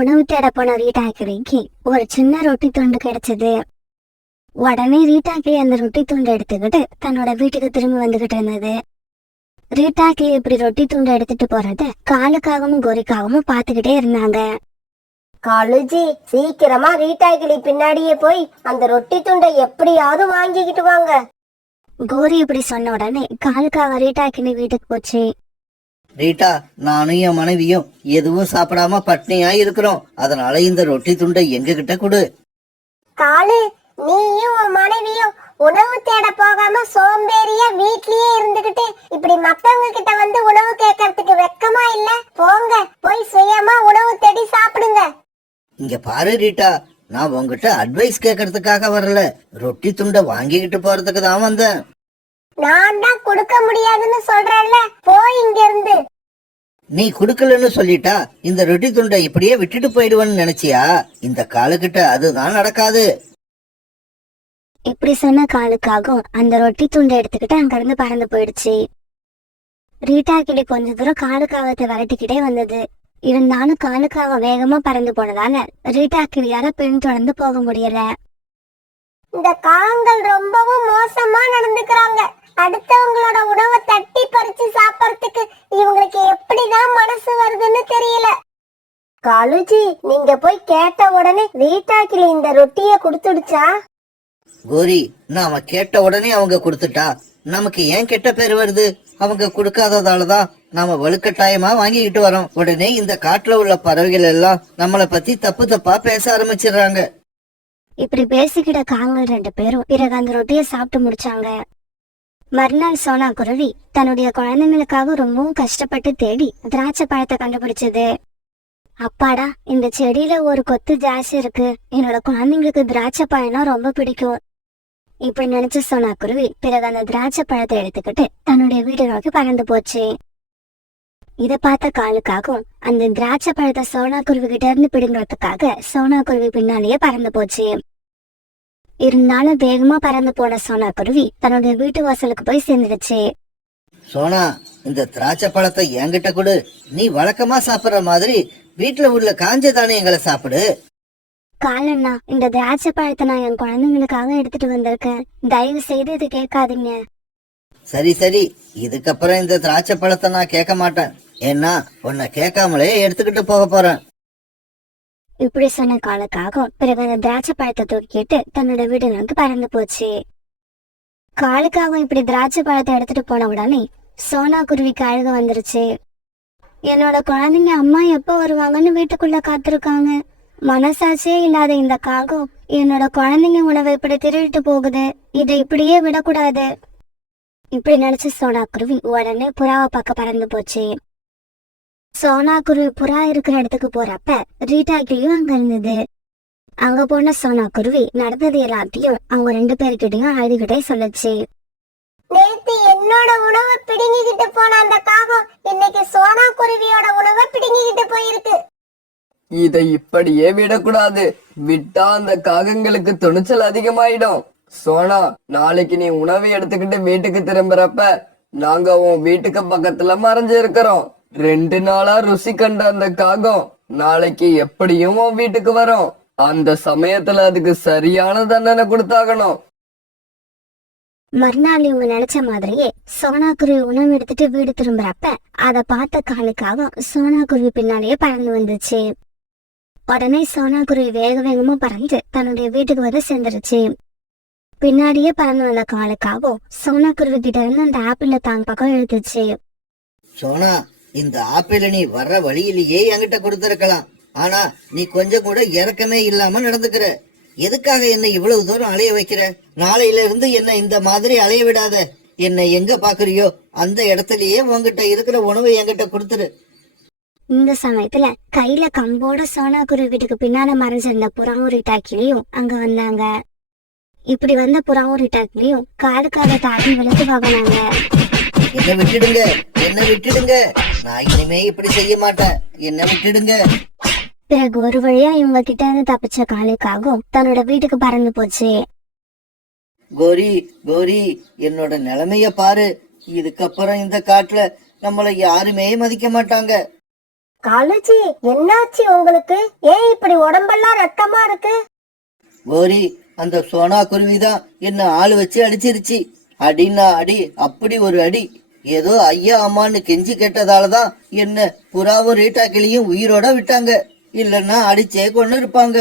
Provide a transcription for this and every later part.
உணவு தேட போன ரீட்டாக்கிளிக்கு ஒரு சின்ன ரொட்டி துண்டு கிடைச்சது. உடனே ரீட்டாக்கிளி அந்த ரொட்டி துண்டை எடுத்துக்கிட்டு தன்னோட வீட்டுக்கு திரும்பி வந்துகிட்டு இருந்தது. ரீட்டாக்கிளி இப்படி ரொட்டி துண்டை எடுத்துட்டு போறத காலுக்காகவும் கோரிக்காகவும் பாத்துக்கிட்டே இருந்தாங்க. காலுஜி, சீக்கிரமா ரீட்டாக்கிளி பின்னாடியே போய் அந்த ரொட்டி துண்டை எப்படியாவது வாங்கிக்கிட்டு வாங்க. கோரி இப்படி சொன்ன உடனே காலுக்காக ரீட்டாக்கிளி வீட்டுக்கு போச்சு. ரீட்டா, நானும் என் மனைவியும் எதுவும் சாப்பிடாம பட்னியா இருக்கிறோம். அதனால இந்த ரொட்டி துண்டை எங்க கிட்ட கொடு. காலு, நீயும் உன் மனைவியும் உணவு தேட போகாம சோம்பேறியா வீட்லயே இருந்துகிட்டு இப்படி மத்தவங்க கிட்ட வந்து உணவு கேட்கறதுக்கு வெக்கமா இல்ல? போங்க, போய் சுயமா உணவு தேடி சாப்பிடுங்க. இங்க பாரு ரீட்டா, நான் உங்ககிட்ட அட்வைஸ் கேட்கறதுக்காக வரல, ரொட்டி துண்டை வாங்கிக்கிட்டு போறதுக்கு தான் வந்தேன். நான் தான் கொடுக்க முடியாதுன்னு சொல்றேன்ல, போய் இங்க இருந்து. நீ குடுக்கலன்னு சொல்லிட்டா இந்த ரொட்டி துண்டை இப்படியே விட்டுட்டு போயிடுவேன்னு நினைச்சியா? இந்த காலுகிட்ட அதுதான் நடக்காது. இப்படி சொன்ன காலுக்காகவும் அந்த ரொட்டி துண்டை எடுத்துக்கிட்டு அங்கிருந்து பறந்து போயிடுச்சு. ரீட்டாக்கிளி கொஞ்ச தூரம் காலுக்காகத்தை விரட்டிக்கிட்டே வந்தது. இருந்தாலும் காலுக்காக வேகமா பறந்து போனதால ரீட்டாக்கிளியால பின்தொடர்ந்து போக முடியல. இந்த காகங்கள் ரொம்பவும் மோசமா நடந்துக்கிறாங்க. அடுத்தவங்களோட உணவை தட்டி பறிச்சு சாப்பிடறதுக்கு இவங்களுக்கு எப்படிதான் மனசு வருதுன்னு தெரியல. காலுஜி, நீங்க போய் கேட்ட உடனே ரீட்டாக்கிளி இந்த ரொட்டிய குடுத்துடுச்சா? கோரி, நாம கேட்ட உடனே அவங்க கொடுத்துட்டா நமக்கு ஏன் கெட்ட பேர் வருது? அவங்க கொடுக்காததாலதான் நாம வலுக்கட்டாயமா வாங்கிக்கிட்டு வரோம். உடனே இந்த காட்டுல உள்ள பறவைகள் எல்லாம் நம்மளை பத்தி தப்பு தப்பா பேச ஆரம்பிச்சிடுறாங்க. இப்படி பேசிக்கிட்ட காங்கள் 2 பேரும் பிறகு அந்த ரொட்டியை சாப்பிட்டு முடிச்சாங்க. மறுநாள் சோனா குருவி தன்னுடைய குழந்தைங்களுக்காக ரொம்பவும் கஷ்டப்பட்டு தேடி திராட்சை பழத்தை கண்டுபிடிச்சது. அப்பாடா, இந்த செடியில ஒரு கொத்து திராட்சை இருக்கு, என்னோட குழந்தைங்களுக்கு திராட்சை பழம்னா ரொம்ப பிடிக்கும். இப்படி நினைச்ச சோனா குருவி பிறகு அந்த திராட்சை பழத்தை எடுத்துக்கிட்டு தன்னுடைய வீடு நோக்கி பறந்து போச்சு. இத பார்த்த காலுக்காகவும் அந்த திராட்சை பழத்தை சோனா குருவி கிட்ட இருந்து பிடுங்கிறதுக்காக சோனா குருவி பின்னாலேயே பறந்து போச்சு. இருந்தாலும் வேகமா பறந்து போன சோனா குருவி தன்னுடைய வீட்டு வாசலுக்கு போய் சேர்ந்துடுச்சு. சோனா, இந்த திராட்சை பழத்தை என்கிட்ட கொடு. நீ வழக்கமா சாப்பிடுற மாதிரி வீட்டுல உள்ள காஞ்ச தானியங்களை சாப்பிடு. காலண்ணா, இந்த திராட்சை பழத்தை நான் என் குழந்தைங்களுக்காக எடுத்துட்டு வந்திருக்கேன், தயவு செய்து இது கேட்காதீங்க. சரி சரி, இதுக்கப்புறம் இந்த திராட்சை பழத்தை நான் கேட்க மாட்டேன். ஏன்னா உன்னை கேட்காமலே எடுத்துக்கிட்டு போக போறேன். இப்படி சொன்ன காலுக்காகவும் பிறகு அந்த திராட்சை பழத்தை தூக்கிட்டு தன்னோட வீடு நோக்கி பறந்து போச்சு. காலுக்காகவும் இப்படி திராட்சை பழத்தை எடுத்துட்டு போன உடனே சோனா குருவிக்கு அழுக வந்துருச்சு. என்னோட குழந்தைங்க அம்மா எப்ப வருவாங்கன்னு வீட்டுக்குள்ள காத்திருக்காங்க. மனசாட்சியே இல்லாத இந்த காகம் என்னோட குழந்தைங்க உணவை இப்படி திருடிட்டு போகுது, இதை இப்படியே விடக்கூடாது. இப்படி நினைச்ச சோனா குருவி உடனே புறாவை பார்க்க பறந்து போச்சு. சோனா குருவி புறா இருக்கிற இடத்துக்கு போறப்ப ரீட்டாக்கிளியும் அங்க இருந்தது. அங்க போன சோனா குருவி நடந்தது எல்லாத்தையும் அவங்க 2 பேருக்கிட்டையும் அழுதுகிட்டே சொல்லுச்சு. நேத்து என்னோட உணவை பிடுங்கிக்கிட்டு போன அந்த காகம் இன்னைக்கு சோனா குருவியோட உணவை பிடுங்கிக்கிட்டு போயிருக்கு. இதை இப்படியே விடக்கூடாது. விட்டா அந்த காகங்களுக்கு துணிச்சல் அதிகமாயிடும். சோனா, நாளைக்கு நீ உணவை எடுத்துக்கிட்டு வீட்டுக்கு திரும்புறப்ப நாங்க உன் வீட்டுக்கு பக்கத்துல மறைஞ்சு இருக்கிறோம். 2 நாளா ருசி கண்ட அந்த காகம் நாளைக்கு எப்படியும் உன் வீட்டுக்கு வரும். அந்த சமயத்துல அதுக்கு சரியான தண்டனை கொடுத்தாகணும். மறுநாள் இவங்க நினைச்ச மாதிரியே சோனா குருவி உணவு எடுத்துட்டு வீடு திரும்புறப்ப அதை பார்த்த காலுக்காகவும் சோனா குருவி பின்னாலேயே பறந்து வந்துச்சு. உடனே சோனா குருவி வேக வேகமா பறந்து தன்னுடைய வீட்டுக்கு வந்து சேர்ந்துருச்சு. பின்னாடியே பறந்து வந்த காலுக்காகவும் சோனா குருவி கிட்ட இருந்து அந்த ஆப்பிள தான் பக்கம் இழுத்துச்சு. சோனா, இந்த ஆப்பிள நீ வர்ற வழியிலேயே என்கிட்ட கொடுத்திருக்கலாம். ஆனா நீ கொஞ்சம் கூட இறக்கமே இல்லாம நடந்துக்கிற. எதுக்காக என்ன இவ்வளவு தூரம் அலைய வைக்கிற? நாளையில இருந்து என்ன இந்த மாதிரி அலைய விடாத. என்னை எங்க பாக்குறியோ அந்த இடத்துலயே உங்ககிட்ட இருக்கிற உணவை என்கிட்ட கொடுத்துரு. இந்த சமயத்துல கையில கம்போட சோனா குருவி வீட்டுக்கு பின்னால மறைஞ்சிருந்த புறாவும் ரீட்டாக்கிளியும் அங்க வந்தாங்க. இப்படி வந்த புறாவும் ரீட்டாக்கிளியும் காலுக்காக தாட்டி விழுத்து வாங்கினாங்க. என்ன விட்டுடுங்க, என்ன விட்டுடுங்க, நான் இனிமே இப்படி செய்ய மாட்டேன், என்ன விட்டுடுங்க. பிறகு ஒரு வழியா இவங்க கிட்ட இருந்து தப்பிச்ச காலுக்காகவும் தன்னோட வீட்டுக்கு பறந்து போச்சு. கோரி கோரி, என்னோட நிலைமைய பாரு. இதுக்கப்புறம் இந்த காட்டுல நம்மள யாருமே மதிக்க மாட்டாங்க. காலுஜி, என்னாச்சு உங்களுக்கு? ஏன் இப்படி உடம்பெல்லாம் ரத்தமா இருக்கு? கோரி, அந்த சோனா குருவிதான் என்ன ஆளு வச்சு அடிச்சிருச்சு. அடின்னா அடி, அப்படி ஒரு அடி. ஏதோ ஐயா அம்மான்னு கெஞ்சி கேட்டதாலதான் என்ன புறாவும் ரீட்டாக்கிளியும் உயிரோட விட்டாங்க. இல்லன்னா அடிச்சே கொண்டு இருப்பாங்க.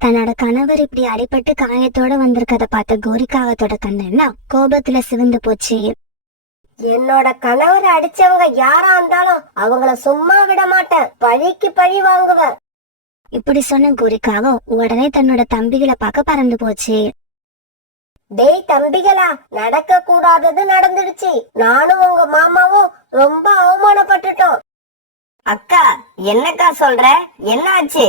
தன்னோட கணவர் இப்படி அடிபட்டு காயத்தோட வந்திருக்கத பார்த்த கோரிக்காகத்தோட கண்ணெல்லாம் கோபத்துல சிவந்து போச்சு. என்னோட கணவர் அடிச்சவங்க யாரா இருந்தாலும் அவங்கள சும்மா விட மாட்டேன். பழிக்கு பழி வாங்குவேன். இப்படி சொன்ன கோரிக்காகம் உடனே தன்னோட தம்பிகளை பார்க்க பறந்து போச்சு. டேய் தம்பிகளா, நடக்க கூடாதது நடந்துடுச்சு. நானும் உங்க மாமாவும் ரொம்ப அவமானப்பட்டுட்டோம். அக்கா, என்னக்கா சொல்ற? என்ன ஆச்சு?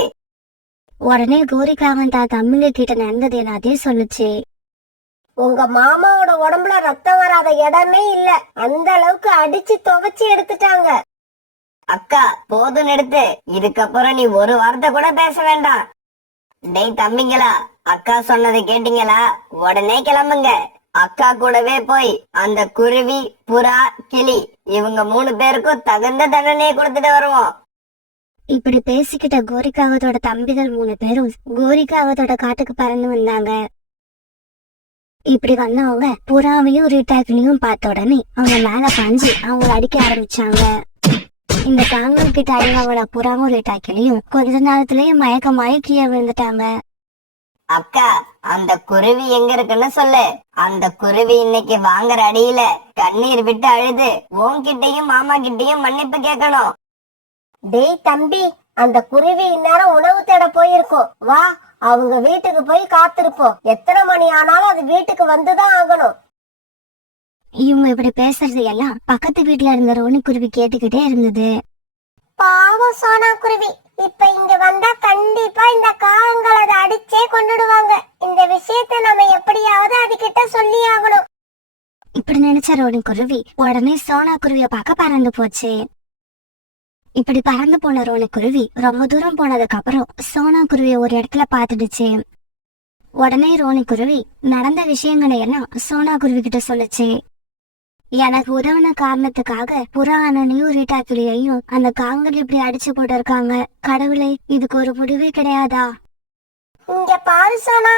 உடனே கோரிக்காகம் தான் தம்பிங்க கிட்ட நடந்தது எல்லாத்தையும் சொல்லுச்சு. உங்க மாமாவோட உடம்புல ரத்தம் வராத இடமே இல்ல. அந்த அளவுக்கு அடிச்சு துவைச்சு எடுத்துட்டாங்க. அக்கா, போதும் நிறுத்து. இதுக்கப்புறம் நீ ஒரு வார்த்தை கூட பேச வேண்டாம். டேய் தம்பிங்களா, அக்கா சொன்னதை கேட்டீங்களா? உடனே கிளம்புங்க. அக்கா கூடவே போய் அந்த குருவி, புறா, கிளி இவங்க 3 பேருக்கும் தகுந்த தண்டனையை கொடுத்துட்டு வருவோம். இப்படி பேசிக்கிட்ட கோரிக்காகத்தோட தம்பிகள் 3 பேரும் கோரிக்காகத்தோட காட்டுக்கு பறந்து வந்தாங்க. இப்படி வந்தவங்க புறாவையும் ரீட்டாக்கிலையும் பார்த்த உடனே அவங்க மேல பாஞ்சு அவங்கள அடிக்க ஆரம்பிச்சாங்க. இந்த காங்கல் கிட்ட அடிவாங்கள புறாவும் ரீட்டாக்கிலையும் கொஞ்ச நேரத்திலேயே மயக்கமாயி கீழே விழுந்துட்டாங்க. அக்கா, அந்த குருவி எங்க இருக்குன்னு சொல்லு. அந்த குருவி இன்னைக்கு வாங்குற அடியில கண்ணீர் விட்டு அழுது உன்கிட்டயும் மாமா கிட்டயும் மன்னிப்பு கேட்கணும். டேய் தம்பி, அந்த குருவி இந்நேரம் உணவு தேட போயிருக்கோம். வா, அவங்க வீட்டுக்கு போய் காத்திருப்போம். எத்தனை மணி ஆனாலும் அது வீட்டுக்கு வந்துதான் ஆகணும். இவங்க இப்படி பேசுறது எல்லாம் பக்கத்து வீட்டுல இருந்த ரோனி குருவி கேட்டுக்கிட்டே இருந்தது. பாவம் சோனா குருவி, இப்ப இங்க வந்தா கண்டிப்பா இந்த காகங்கள் அதை அடிச்சே கொண்டுடுவாங்க. இந்த விஷயத்த நம்ம எப்படியாவது அதுகிட்ட சொல்லி ஆகணும். இப்படி நினைச்ச ரோனி குருவி உடனே சோனா குருவிய பார்க்க பறந்து போச்சு. இப்படி பறந்து போன ரோனி குருவி ரொம்ப தூரம் போனதுக்கு அப்புறம் சோனா குருவிய ஒரு இடத்துல பாத்துடுச்சு. உடனே ரோனி குருவி நடந்த விஷயங்களை எல்லாம் சோனா குருவி கிட்ட சொல்லுச்சு. எனக்கு உதவின காரணத்துக்காக புறா அண்ணனையும் ரீட்டாக்கிளியையும் அந்த காங்கல் இப்படி அடிச்சு போட்டு இருக்காங்க. கடவுளே, இதுக்கு ஒரு முடிவே கிடையாதா? இங்க பாரு சோனா,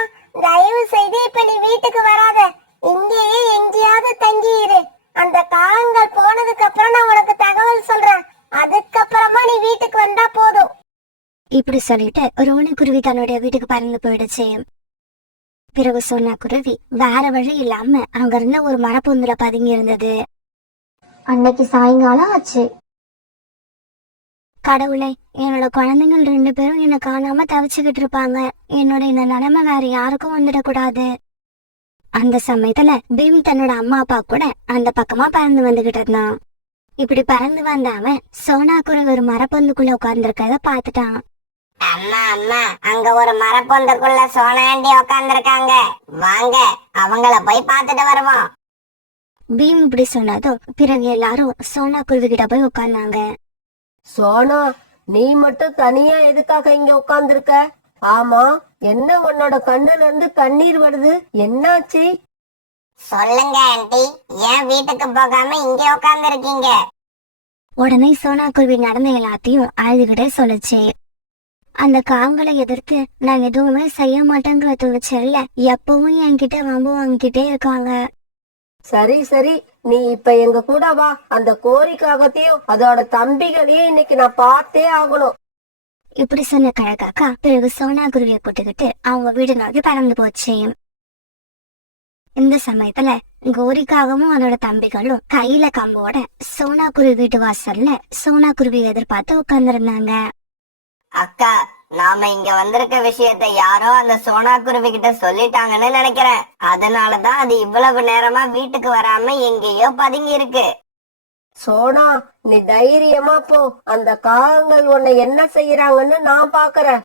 தயவு செய்து இப்ப நீ வீட்டுக்கு வராத. இங்கேயே எங்கேயாவது தங்கி இரு. அந்த காகங்கள் போனதுக்கு அப்புறம் நான் உனக்கு தகவல் சொல்றேன். அதுக்கப்புறமா நீ வீட்டுக்கு வந்தா போதும். இப்படி சொல்லிட்டு ரோனி குருவி தன்னுடைய வீட்டுக்கு பறந்து போயிடுச்சு. பிறகு சோனா குருவி வேற வழி இல்லாம அங்க இருந்த ஒரு மரப்பொந்துல பதுங்கி இருந்தது. அன்னைக்கு சாயங்காலம் ஆச்சு. கடவுளே, என்னோட குழந்தைகள் 2 பேரும் என்ன காணாம தவிச்சுக்கிட்டு இருப்பாங்க. என்னோட இந்த நிலைமை வேற யாருக்கும் வந்துடக்கூடாது. அந்த சமயத்துல பீம் தன்னோட அம்மா அப்பா கூட அந்த பக்கமா பறந்து வந்துகிட்டு இருந்தான். இப்படி பறந்து வந்த அவன் சோனா குருவி ஒரு மரப்பொந்துக்குள்ள உட்கார்ந்துருக்கத பாத்துட்டான். அம்மா அம்மா, அங்க ஒரு மரப்பொந்துக்குள்ள சோனாண்டி உட்கார்ந்துருக்காங்க. வாங்க, அவங்கள போய் பார்த்துட்டு வருவோம். பீம் இப்படி சொன்னதும் பிறகு எல்லாரும் சோனா குருவி கிட்ட போய் உட்கார்ந்தாங்க. சோனா, நீ மட்டும் தனியா எதுக்காக இங்க உட்கார்ந்துருக்க? ஆமா, என்ன உன்னோட கண்ணுல இருந்து கண்ணீர் வருது? என்னாச்சு? சொல்லுங்க ஆண்டி, ஏன் வீட்டுக்கு போகாம இங்க உட்கார்ந்து இருக்கீங்க? உடனே சோனா குருவி நடந்த எல்லாத்தையும் அழுதுகிட்டே சொல்லுச்சு. அந்த காங்களை எதிர்த்து நான் எதுவுமே செய்ய மாட்டேங்கிற துணிச்சல்ல எப்பவும் என்கிட்ட வம்பு வாங்கிட்டே இருக்காங்க. சரி சரி, நீ இப்ப எங்க கூட வா. அந்த கோரிக்காகத்தையும் அதோட தம்பிகளையும் இன்னைக்கு நான் பார்த்தே ஆகணும். இப்படி சொன்ன கழகாக்கா பிறகு சோனா குருவியை கூட்டுக்கிட்டு அவங்க வீடு நோக்கி பறந்து போச்சு. இந்த சமயத்துல கோரிக்காகவும் அதோட தம்பிகளும் கையில கம்போட சோனா குருவி வீட்டு வாசல்ல சோனா குருவி எதிர்பார்த்து உட்கார்ந்துருந்தாங்க. அக்கா, நாம இங்க வந்திருக்க விஷயத்த யாரோ அந்த சோனா குருவி கிட்ட சொல்லிட்டாங்கன்னு நினைக்கிறேன். அதனாலதான் அது இவ்வளவு நேரமா வீட்டுக்கு வராம எங்கேயோ பதுங்கி இருக்கு. சோனா, நீ தைரியமா போ. அந்த காகங்கள் உன்னை என்ன செய்யறாங்கன்னு நான் பாக்குறேன்.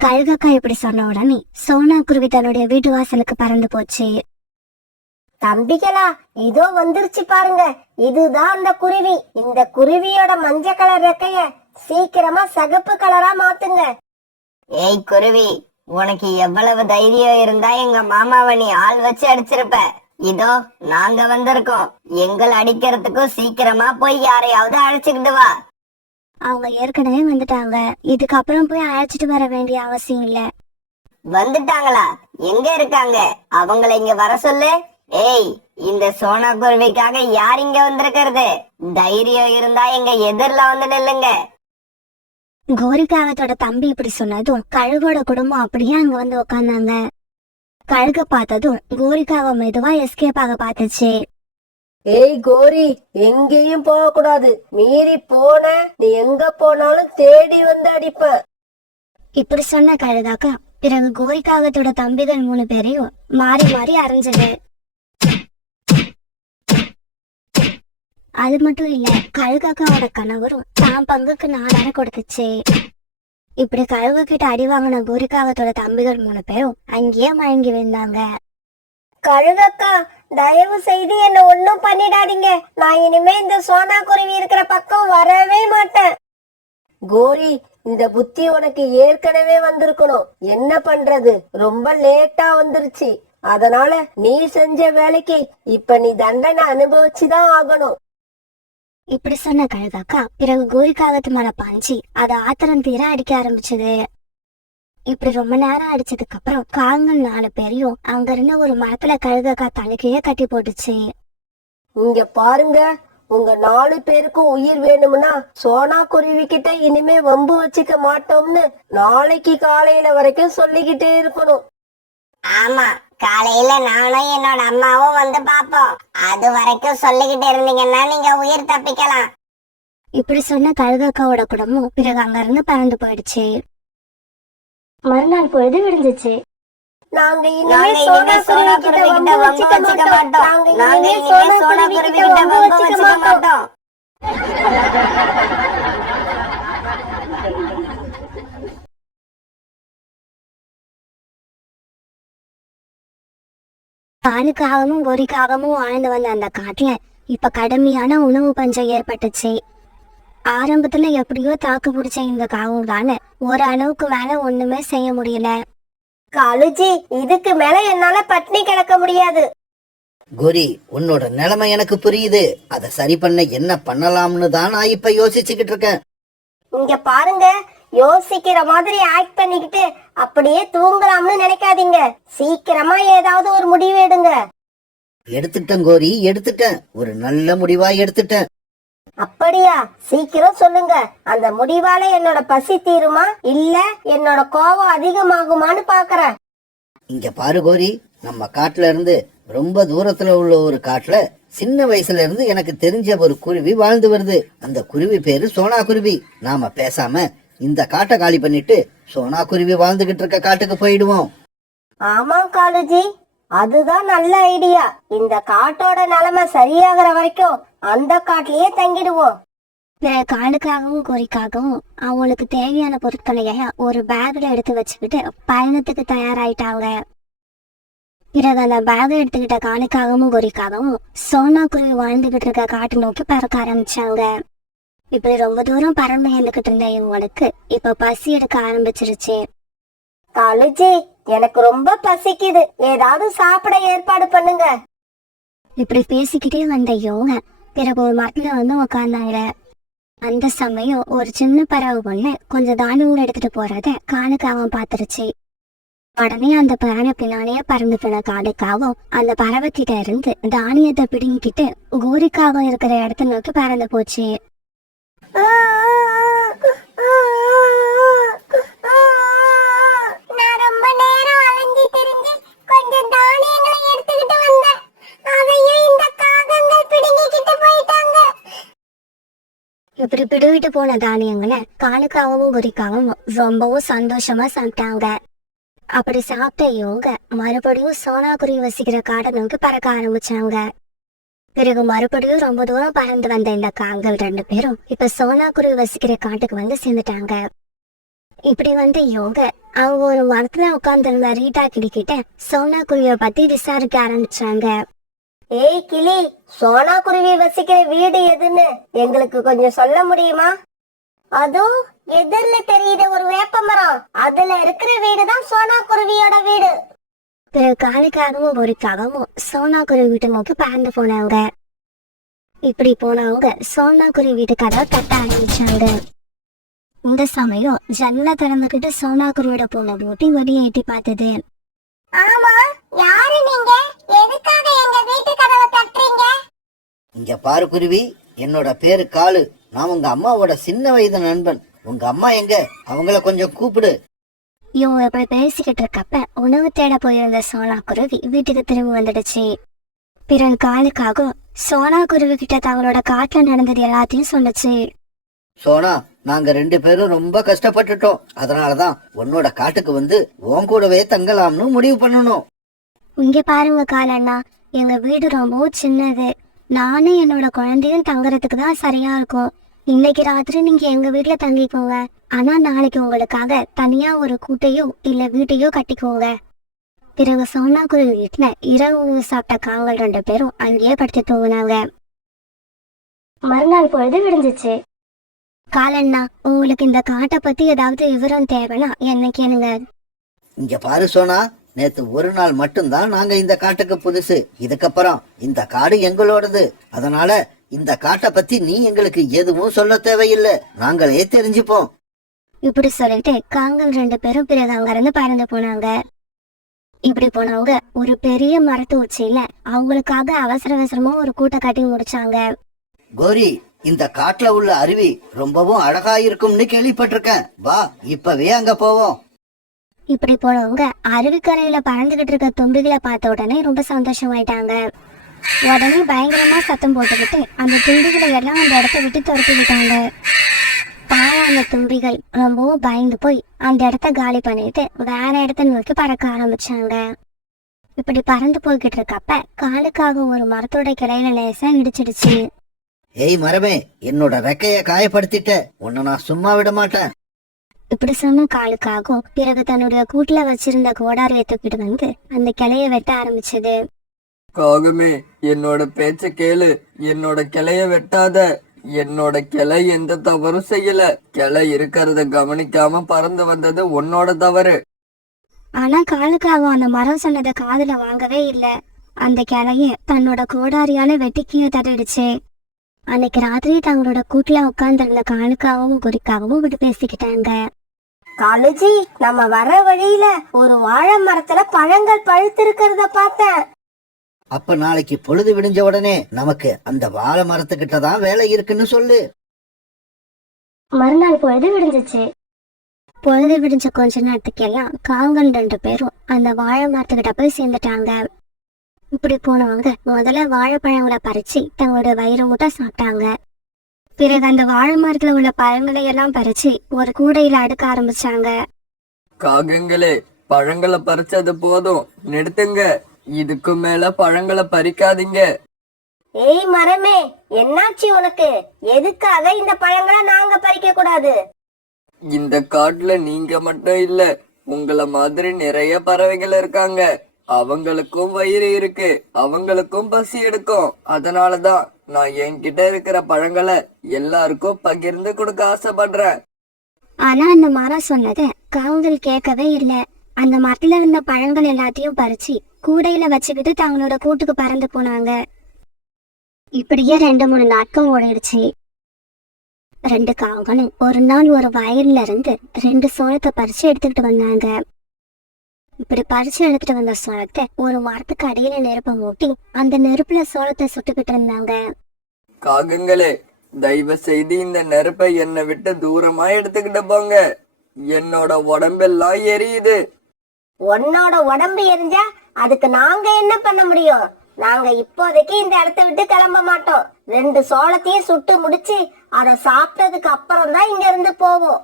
கழுகக்கா இப்படி சொன்ன உடனே சோனா குருவி தன்னுடைய வீட்டு வாசலுக்கு பறந்து போச்சு. தம்பிகளா, இதோ வந்துருச்சு பாருங்க. இதுதான் அந்த குருவி. இந்த குருவியோட மஞ்சள் கலர் ரெக்கைய சீக்கிரமா சிகப்பு கலரா மாத்துங்க. ஏய் குருவி, உனக்கு எவ்வளவு தைரியம் இருந்தா எங்க மாமாவை நீ ஆள் வச்சு அடிச்சிருப்ப. இதோ நாங்க வந்திருக்கோம். எங்களை அடிக்கிறதுக்கும் சீக்கிரமா போய் யாரையாவது அழைச்சுக்கிட்டு வா. அவங்க ஏற்கனவே வந்துட்டாங்க. இதுக்கப்புறம் போய் அழைச்சிட்டு வர வேண்டிய அவசியம் இல்ல. வந்துட்டாங்களா? எங்க இருக்காங்க? அவங்கள இங்க வர சொல்லு. ஏய், இந்த சோனா குருவிக்காக யார் இங்க வந்திருக்கிறது? தைரியம் இருந்தா எங்க எதிரில வந்து நில்லுங்க. கோரிக்காகத்தோட தம்பி இப்படி சொன்னதும் கழுகோட குடும்பம் அப்படியே அங்க வந்து உட்கார்ந்தாங்க. கழுக பார்த்ததும் கோரிக்காக மெதுவா எஸ்கேப் ஆக பார்த்துச்சு. ஏய் கோரி, எங்கேயும் போக கூடாது. மீறி போன நீ எங்க போனாலும் தேடி வந்து அடிப்ப. இப்படி சொன்ன கழுகாக்கா பிறகு கோரிக்காகத்தோட தம்பிகள் 3 பேரையும் மாறி மாறி அரைஞ்சது. அது மட்டும் இல்ல, கழுகாக்காவோட கணவரும் தான் பங்குக்கு 4 அரை கொடுத்துச்சு. இப்படி கழுகு கிட்ட அடி வாங்கின கோரிக்காகத்தோட தம்பிகள் 3 பேரும் அங்கேயே மயங்கி விழுந்தாங்க. கழுகக்கா, தயவு செய்து என்ன ஒண்ணும் பண்ணிடாதீங்க. நான் இனிமே இந்த சோனா குருவி இருக்கிற பக்கம் வரவே மாட்டேன். கோரி, இந்த புத்தி உனக்கு ஏற்கனவே வந்திருக்கணும். என்ன பண்றது, ரொம்ப லேட்டா வந்துருச்சு. அதனால நீ செஞ்ச வேலைக்கு இப்ப நீ தண்டனை அனுபவிச்சுதான் ஆகணும். இப்படி சொன்ன கழுகாக்கா பிறகு கோரிக்காகத்து மேல பாஞ்சி அதை ஆத்திரம் தீர அடிக்க ஆரம்பிச்சது. இப்படி ரொம்ப நேரம் அடிச்சதுக்கு அப்புறம் காகங்கள் 4 பேரையும் அங்க இருந்த ஒரு மரத்துல கழுகாக்கா தலைக்கையே கட்டி போட்டுச்சு. இங்க பாருங்க, உங்க 4 பேருக்கும் உயிர் வேணும்னா சோனா குருவி கிட்ட இனிமே வம்பு வச்சுக்க மாட்டோம்னு நாளைக்கு காலையில வரைக்கும் சொல்லிக்கிட்டே இருக்கணும். ஆமா, காலையில நானும் என்னோட அம்மாவும் வந்து பாப்போம். அது வரைக்கும் சொல்லிக்கிட்டு இருந்தீங்கன்னா நீங்க உயிர் தப்பிக்கலாம். இப்படி சொன்ன கழுகாக்காவோட குடும்பம் பிறகு அங்க இருந்து பறந்து போயிடுச்சு. மறுநாள் பொழுது விடிஞ்சிச்சு. நாங்க நாங்க இனிமே சோனா குருவி கிட்ட வம்பு வச்சுக்க மாட்டோம். நாங்க இனிமே சோனா குருவி கிட்ட வம்பு வச்சுக்க மாட்டோம். ஆணுக்காகவும் கோரிக்காகவும் வாழ்ந்து வந்த அந்த காட்டுல இப்ப கடுமையான உணவு பஞ்சம் ஏற்பட்டுச்சு. ஆரம்பத்துல எப்படியோ தாக்கு பிடிச்ச இந்த காகம் தானே ஒரு அளவுக்கு மேல ஒண்ணுமே செய்ய முடியல. காலுஜி, இதுக்கு மேல என்னால பட்னி கிடக்க முடியாது. கோரி, உன்னோட நிலைமை எனக்கு புரியுது. அதை சரி பண்ண என்ன பண்ணலாம்னு தான் நான் இப்ப யோசிச்சுக்கிட்டு இருக்கேன். இங்க பாருங்க, யோசிக்கிற மாதிரி ஆக்ட் பண்ணிக்கிட்டு அப்படியே தூங்கலாம்னு நினைக்காதீங்க. சீக்கிரமா ஏதாவது ஒரு முடிவு எடுங்க. எடுத்துட்டேன் கோரி, எடுத்துட்டேன். ஒரு நல்ல முடிவா எடுத்துட்டேன். அப்படியா? சீக்கிரம் சொல்லுங்க. அந்த முடிவால என்னோட பசி தீருமா இல்ல என்னோட கோபம் அதிகமாகுமான்னு பாக்குறேன். இங்க பாரு கோரி, நம்ம காட்டுல இருந்து ரொம்ப தூரத்துல உள்ள ஒரு காட்டுல சின்ன வயசுல இருந்து எனக்கு தெரிஞ்ச ஒரு குருவி வாழ்ந்து வருது. அந்த குருவி பேரு சோனா குருவி. நாம பேசாம இந்த காட்டை காலி பண்ணிட்டு சோனா குருவி வாழ்ந்துகிட்டு இருக்க காட்டுக்கு போயிடுவோம். ஆமா காலுஜி, அதுதான் நல்ல ஐடியா. இந்த காட்டோட நிலைமை சரியாகிற வரைக்கும் அந்த காட்டிலேயே தங்கிடுவோம். பிறகு காலுக்காகவும் கோரிக்காகவும் அவங்களுக்கு தேவையான பொருட்களைய ஒரு பேக்ல எடுத்து வச்சுக்கிட்டு பயணத்துக்கு தயாராயிட்டாங்க. பிறகு அந்த பேகை எடுத்துக்கிட்ட காலுக்காகவும் கோரிக்காகவும் சோனா குருவி வாழ்ந்துகிட்டு இருக்க காட்டு நோக்கி பறக்க ஆரம்பிச்சாங்க. இப்படி ரொம்ப தூரம் பறந்து இருந்துகிட்டு இருந்த இவங்களுக்கு இப்ப பசி எடுக்க ஆரம்பிச்சிருச்சு. காலுஜி, எனக்கு ரொம்ப பசிக்குது. ஏதாவது சாப்பிட ஏற்பாடு பண்ணுங்க. இப்படி பேசிக்கிட்டே வந்த இவங்க பிறகு ஒரு மரத்துல வந்து உக்காந்தாங்க. அந்த சமயம் ஒரு சின்ன பறவை ஒண்ணு கொஞ்சம் தானியங்கள் எடுத்துட்டு போறத காலுக்காகவும் பாத்துருச்சு. உடனே அந்த பறவை பின்னாலேயே பறந்து போன காலுக்காகவும் அந்த பறவை கிட்ட இருந்து தானியத்தை பிடுங்கிக்கிட்டு கோரிக்காகவும் இருக்கிற இடத்த நோக்கி பறந்து போச்சு. நான் ரொம்ப நேரம் அலைஞ்சி திரிஞ்சு கொஞ்சம் தானியங்களை எடுத்துக்கிட்டு வந்தேன். அதையும் இந்த காகங்கள் பிடுங்கிக்கிட்டு போயிட்டாங்க. இப்படி பிடுவிட்டு போன தானியங்களை காலுக்காகவும் கோரிக்காகவும் ரொம்பவும் சந்தோஷமா சாப்பிட்டாங்க. அப்படி சாப்பிட்ட இவங்க மறுபடியும் சோனா குருவி வசிக்கிற காடை நோக்கி பறக்க ஆரம்பிச்சாங்க. பிறகு மறுபடியும் ரொம்ப தூரம் பறந்து வந்த இந்த காகங்கள் 2 பேரும் இப்ப சோனா குருவி வசிக்கிற காட்டுக்கு வந்து சேர்ந்துட்டாங்க. இப்படி வந்து இவங்க அவங்க ஒரு மரத்துல உட்கார்ந்திருந்த ரீட்டா கிட்ட சோனா குருவியை பத்தி விசாரிக்க ஆரம்பிச்சாங்க. ஏய் கிளி, சோனா குருவி வசிக்கிற வீடு எதுன்னு எங்களுக்கு கொஞ்சம் சொல்ல முடியுமா? அதுவும் எதிர்ல தெரியுது ஒரு வேப்ப மரம், அதுல இருக்கிற வீடுதான் சோனா குருவியோட வீடு. பிறகு காலுக்காகவும் கோரிக்காகவும் சோனா குருவி வீட்டை நோக்கி பறந்து போனாங்க. இப்படி போனவங்க சோனா குருவி வீட்டு கதவை தட்ட ஆரம்பிச்சாங்க. இந்த சமயம் ஜன்னலை திறந்துகிட்டு சோனா குருவியோட பொண்ணை பூட்டி வெளியே எட்டி பார்த்தது. ஆமா, யாரு நீங்க? எதுக்காக எங்க வீட்டு கதவை தட்டுறீங்க? இங்க பாரு குருவி, என்னோட பேரு காளு. நான் உங்க அம்மாவோட சின்ன வயது நண்பன். உங்க அம்மா எங்க? அவங்கள கொஞ்சம் கூப்பிடு. இவங்க இப்படி பேசிக்கிட்டு இருக்கப்ப உணவு தேட போயிருந்த சோனா குருவி வீட்டுக்கு திரும்பி வந்துடுச்சு. பிறகு காலுக்காக சோனா குருவி கிட்ட தங்களோட காட்டுல நடந்தது எல்லாத்தையும் சொல்லுச்சு. சோனா, நாங்க 2 பேரும் ரொம்ப கஷ்டப்பட்டுட்டோம். அதனாலதான் உன்னோட காட்டுக்கு வந்து உன் கூடவே தங்கலாம்னு முடிவு பண்ணணும். இங்க பாருங்க காலண்ணா, எங்க வீடு ரொம்பவும் சின்னது. நானும் என்னோட குழந்தையும் தங்குறதுக்கு தான் சரியா இருக்கும். இன்னைக்கு ராத்திரி நீங்க எங்க வீட்டுல தங்கிக்கோங்க. ஆனா நாளைக்கு உங்களுக்காக தனியா ஒரு கூட்டையோ இல்ல வீட்டையோ கட்டிக்கோங்க. பிறகு சோனா குருவி வீட்டுல இரவு உணவு சாப்பிட்ட காங்கள் 2 பேரும் அங்கேயே படுத்து தூங்கினாங்க. மறுநாள் பொழுது விடிஞ்சிச்சு. காலண்ணா, உங்களுக்கு இந்த காட்டை பத்தி ஏதாவது விவரம் தேவைன்னா என்ன கேளுங்க. இங்க பாரு சோனா, நேத்து ஒரு நாள் மட்டும்தான் நாங்க இந்த காட்டுக்கு புதுசு. இதுக்கப்புறம் இந்த காடு எங்களோடது. அதனால இந்த காட்டை பத்தி நீ எங்களுக்கு எதுவும் சொல்ல தேவையில்லை, நாங்களே தெரிஞ்சுப்போம். இப்படி சொல்லிட்டு காங்கள் 2 பேரும் பிறகு அங்க இருந்து பறந்து போனாங்க. இப்படி போனவங்க ஒரு பெரிய மரத்து உச்சியில அவங்களுக்காக அவசர அவசரமா ஒரு கூட்டை கட்டி முடிச்சாங்க. கோரி, இந்த காட்டுல உள்ள அருவி ரொம்பவும் அழகா இருக்கும்னு கேள்விப்பட்டிருக்கேன். வா, இப்பவே அங்க போவோம். இப்படி போனவங்க அருவிக்கரையில பறந்துகிட்டு இருக்க தும்பிகளை பார்த்த உடனே ரொம்ப சந்தோஷமாயிட்டாங்க. உடனே பயங்கரமா சத்தம் போட்டுக்கிட்டு அந்த தும்பிகளை எல்லாம் அந்த இடத்த விட்டு துரத்தி விட்டாங்க. பாவம், அந்த தும்பிகள் ரொம்பவும் பயந்து போய் அந்த இடத்த காலி பண்ணிட்டு வேற இடத்த நோக்கி பறக்க ஆரம்பிச்சாங்க. இப்படி பறந்து போய்கிட்டு இருக்கப்ப காலுக்காக ஒரு மரத்தோட கிளையில லேசா இடிச்சிடுச்சு. ஏய் மரமே, என்னோட ரெக்கைய காயப்படுத்திட்ட. உன்னை நான் சும்மா விட மாட்டேன். இப்படி சொன்ன காலுக்காகவும் பிறகு தன்னுடைய கூட்டுல வச்சிருந்த கோடாரியை தூக்கிட்டு வந்து அந்த கிளைய வெட்ட ஆரம்பிச்சது. காகமே, என்னோட பேச்ச கேளு. என்னோட கிளைய வெட்டாத. என்னோட கிளை எந்த தவறும் செய்யல. கிளை இருக்கிறத கவனிக்காம பறந்து வந்தது உன்னோட தவறு. ஆனா காலுக்காகவும் அந்த மரம் சொன்னதை காதுல வாங்கவே இல்ல. அந்த கிளைய தன்னோட கோடாரியால வெட்டி கீழே தட்டிடுச்சு. அன்னைக்கு ராத்திரி தங்களோட கூட்டுல உட்கார்ந்திருந்த காலுக்காகவும் குறிக்காகவும் விட்டு பேசிக்கிட்டாங்க. காலுஜி, நம்ம வர வழியில ஒரு வாழை மரத்துல பழங்கள் பழுத்து இருக்கிறத பார்த்தேன். அப்ப நாளைக்கு பொழுது விடிஞ்ச உடனே நமக்கு அந்த வாழை மரத்துக்கிட்ட தான் வேலை இருக்குன்னு சொல்லு. மறுநாள் பொழுது விடிஞ்சிச்சு. பொழுது விடிஞ்ச கொஞ்ச நேரத்துக்கு எல்லாம் காங்கள் 2 பேரும் அந்த வாழை மரத்துக்கிட்ட போய் சேர்ந்துட்டாங்க. இப்படி போனவங்க முதல்ல வாழைப்பழங்களை பறிச்சு தங்களோட வயிறு முட்டை சாப்பிட்டாங்க. பிறகு அந்த வாழை மரத்துல உள்ள பழங்களை எல்லாம் பறிச்சு ஒரு கூடையில அடுக்க ஆரம்பிச்சாங்க. காகங்களே, பழங்களை பறிச்சது போதும், நிறுத்துங்க. இதுக்கு மேல பழங்களை பறிக்காதீங்க. ஏய் மரமே, என்னாச்சு உனக்கு? எதுக்காக இந்த பழங்களை நாங்க பறிக்க கூடாது? இந்த காட்டுல நீங்க மட்டும் இல்ல, உங்கள மாதிரி நிறைய பறவைகள் இருக்காங்க. அவங்களுக்கும் வயிறு இருக்கு, அவங்களுக்கும் பசி எடுக்கும். அதனாலதான் நான் என்கிட்ட இருக்கிற பழங்களை எல்லாருக்கும் பகிர்ந்து கொடுக்க ஆசைப்படுறேன். ஆனா அந்த மரம் சொன்னதை காங்கள் கேட்கவே இல்லை. அந்த மரத்துல இருந்த பழங்கள் எல்லாத்தையும் பறிச்சு கூடையில வச்சுக்கிட்டு தங்களோட கூட்டுக்கு பறந்து போனாங்க. இப்படியே 2-3 நாட்கள் ஓடிடுச்சு. 2 காங்களும் ஒரு நாள் ஒரு வயல்ல இருந்து 2 சோளத்தை பறிச்சு எடுத்துக்கிட்டு வந்தாங்க. இப்படி பறிச்சு எடுத்துட்டு வந்த சோளத்தை ஒரு மரத்துக்கு அடியில நெருப்ப மூட்டி அந்த நெருப்புல சோளத்தை சுட்டுக்கிட்டு இருந்தாங்க. காகங்களே, தயவு செய்து இந்த நெருப்பை என்னை விட்டு தூரமா எடுத்துக்கிட்டு போங்க. என்னோட உடம்பெல்லாம் எரியுது. உன்னோட உடம்பு எரிஞ்சா அதுக்கு நாங்க என்ன பண்ண முடியும்? நாங்க இப்போதைக்கு இந்த இடத்த விட்டு கிளம்ப மாட்டோம். 2 சோளத்தையும் சுட்டு முடிச்சு அதை சாப்பிட்டதுக்கு அப்புறம் தான் இங்க இருந்து போவோம்.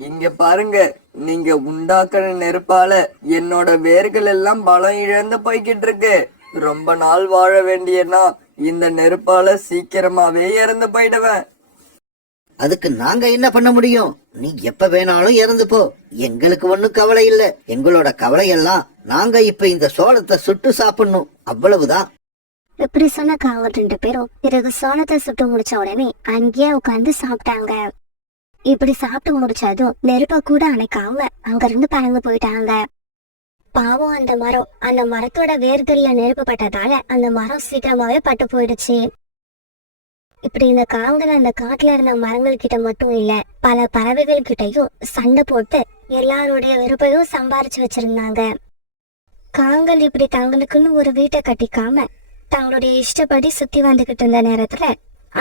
இங்க பாருங்க, நீங்க உண்டாக்குற நெருப்பால என்னோட வேர்கள் எல்லாம் பலம் இழந்து போய்கிட்டு இருக்கு. ரொம்ப நாள் வாழ வேண்டியனா இந்த நெருப்பால சீக்கிரமாவே இறந்து போயிடுவேன். அதுக்கு நாங்க என்ன பண்ண முடியும்? நீ எப்ப வேணாலும் இறந்து போ, எங்களுக்கு ஒண்ணும் கவலை இல்ல. எங்களோட கவலை எல்லாம் நாங்க இப்ப இந்த சோளத்தை சுட்டு சாப்பிடணும், அவ்வளவுதான். இப்படி சொன்ன காவல் 2 பேரும் பிறகு சோளத்தை சுட்டு முடிச்ச உடனே அங்கேயே உட்கார்ந்து சாப்பிட்டாங்க. இப்படி சாப்பிட்டு முடிச்சதும் நெருப்ப கூட அணைக்காம அங்கிருந்து பறந்து போயிட்டாங்க. பாவம், அந்த மரத்தோட வேர்கள்ல நெருப்பு பட்டதால அந்த மரம் சீக்கிரமாவே பட்டு போயிடுச்சு. இப்படி இந்த காவங்கள் அந்த காட்டுல இருந்த மரங்கள் கிட்ட மட்டும் இல்ல, பல பறவைகள் கிட்டயும் சண்டை போட்டு எல்லாருடைய விருப்பையும் சம்பாரிச்சு வச்சிருந்தாங்க. காங்கள் இப்படி தங்களுக்குன்னு ஒரு வீட்டை கட்டிக்காம தங்களுடைய இஷ்டப்படி சுத்தி வந்துகிட்டு இருந்த நேரத்துல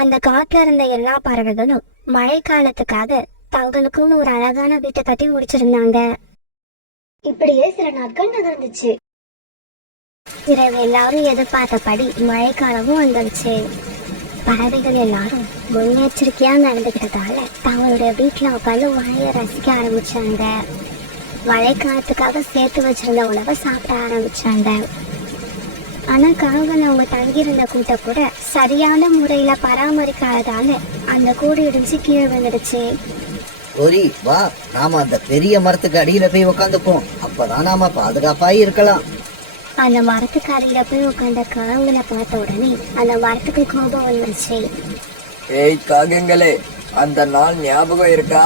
அந்த காட்டுல இருந்த எல்லா பறவைகளும் மழை காலத்துக்காக தங்களுக்குன்னு ஒரு அழகான வீட்டை கட்டி முடிச்சிருந்தாங்க. இப்படியே சில நாட்கள் நகர்ந்துச்சு. பிறகு எல்லாரும் எதிர்பார்த்தபடி மழைக்காலமும் வந்துருச்சு. பறவைகள் எல்லாரும் முன்னெச்சரிக்கையா நடந்துகிட்டதால தங்களுடைய வீட்டுல உட்காந்து மழைய ரசிக்க ஆரம்பிச்சாங்க. மழைக்காலத்துக்காக சேர்த்து வச்சிருந்த உணவை சாப்பிட ஆரம்பிச்சாங்க. ஆனா காவல் அவங்க தங்கியிருந்த கூட்ட கூட சரியான முறையில பராமரிக்காததால அந்த கூடு இடிஞ்சு கீழே விழுந்துடுச்சு. கோரி வா, நாம அந்த பெரிய மரத்துக்கு அடியில போய் உக்காந்துப்போம். அப்பதான் நாம பாதுகாப்பாய் இருக்கலாம். அந்த மரத்துக்கு அடியில போய் உட்காந்த காவலை பார்த்த உடனே அந்த மரத்துக்கு கோபம் வந்துருச்சு. ஏய் காகங்களே, அந்த நாள் ஞாபகம் இருக்கா?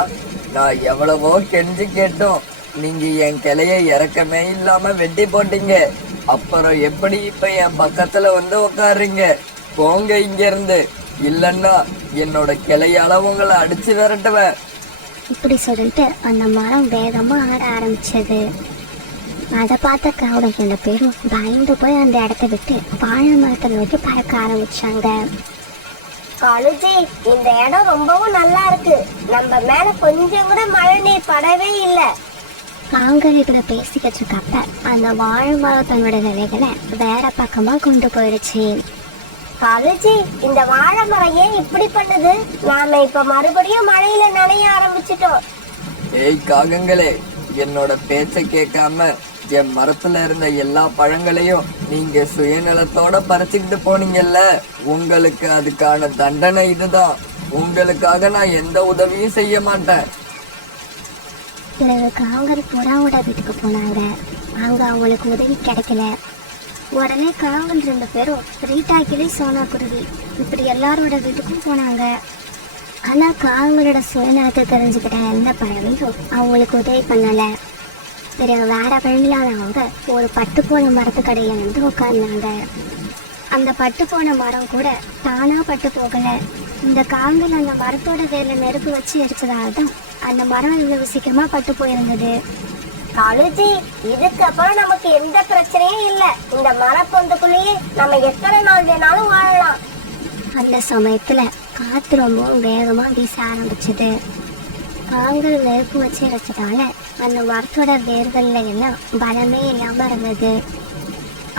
நான் எவ்வளவோ கெஞ்சி கேட்டோம், நீங்க என் கிளைய இறக்கமே இல்லாம வெட்டி போட்டீங்க. அப்புறம் எப்படி இப்ப என் பக்கத்துல வந்து உட்காருங்க? போங்க இங்க இருந்து, இல்லன்னா என்னோட கிளையால உங்களை அடிச்சு விரட்டுவேன். இப்படி சொல்லிட்டு அந்த மரம் வேகமா ஆட ஆரம்பிச்சது. அதை பார்த்த காவல் 2 பேரும் பயந்து போய் அந்த இடத்த விட்டு வாழை மரத்தை நோக்கி பறக்க ஆரம்பிச்சாங்க. காலுஜி, இந்த இடம் ரொம்பவும் நல்லா இருக்கு. நம்ம மேல கொஞ்சம் கூட மழை நீர் படவே இல்ல. காங்கள் இப்படி பேசிக்கிட்டு இருக்கப்ப அந்த வாழை மரம் தன்னோட நிலைகளை வேற பக்கமா கொண்டு போயிடுச்சு. காலுஜி, இந்த வாழை மரம் ஏன் இப்படி பண்ணுது? நாம இப்ப மறுபடியும் மழையில நனைய ஆரம்பிச்சிட்டோம். ஏய் காகங்களே, என்னோட பேச்ச கேட்காம என் மரத்துல இருந்த எல்லா பழங்களையும் நீங்க சுயநலத்தோட பறிச்சுக்கிட்டு போனீங்கல்ல, உங்களுக்கு அதுக்கான தண்டனை இதுதான். உங்களுக்காக நான் எந்த உதவியும் செய்ய மாட்டேன். பிறகு காவல் புறாவோட வீட்டுக்கு போனாங்க. அங்க அவங்களுக்கு உதவி கிடைக்கல. உடனே காவல் 2 பேரும் ரீட்டா கிளி, சோனா குருவி இப்படி எல்லாரோட வீட்டுக்கும் போனாங்க. ஆனா காவலோட சுயநலத்தை தெரிஞ்சுக்கிட்ட எந்த பறவையும் அவங்களுக்கு உதவி பண்ணல. பிறகு வேற வழியிலான அவங்க ஒரு பட்டு போன மரத்துக்கடையில வந்து உட்கார்ந்தாங்க. அந்த பட்டு போன மரம் கூட தானா பட்டு போகல. இந்த காங்கள் அந்த மரத்தோட வேர்ல நெருப்பு வச்சு எரிச்சதால்தான் அந்த மரம் இவ்வளவு சீக்கிரமா பட்டு போயிருந்தது. காலுஜி, இதுக்கப்புறம் நமக்கு எந்த பிரச்சனையும் இல்ல. இந்த மரப்பொந்துக்குள்ளேயே நம்ம எத்தனை நாள் வேணாலும் வாழலாம். அந்த சமயத்துல காத்து ரொம்ப வேகமா வீச ஆரம்பிச்சது. காங்கள் நெருப்பு வச்சு எரிச்சதால அந்த மரத்தோட வேர்கள்ல எல்லாம் பலமே இல்லாம இருந்தது.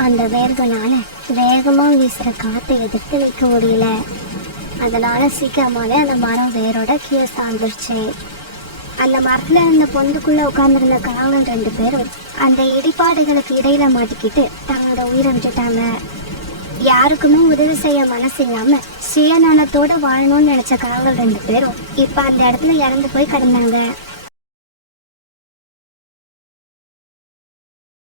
அந்த வேர்களால வேகமா வீசுற காத்தை எதிர்த்து வைக்க முடியல. அதனால சீக்கிரமாவே அந்த மரம் வேரோட கீழே சார்ந்துருச்சு. அந்த மரத்துல இருந்த பொந்துக்குள்ள உட்கார்ந்துருந்த காங்கள் 2 பேரும் அந்த இடிபாடுகளுக்கு இடையில மாட்டிக்கிட்டு தங்களோட உயிரை விட்டுட்டாங்க. யாருக்குமே உதவி செய்ய மனசு இல்லாம சுயநலத்தோட வாழணும்னு நினைச்ச காங்கள் 2 பேரும் இப்ப அந்த இடத்துல இறந்து போய் கிடந்தாங்க.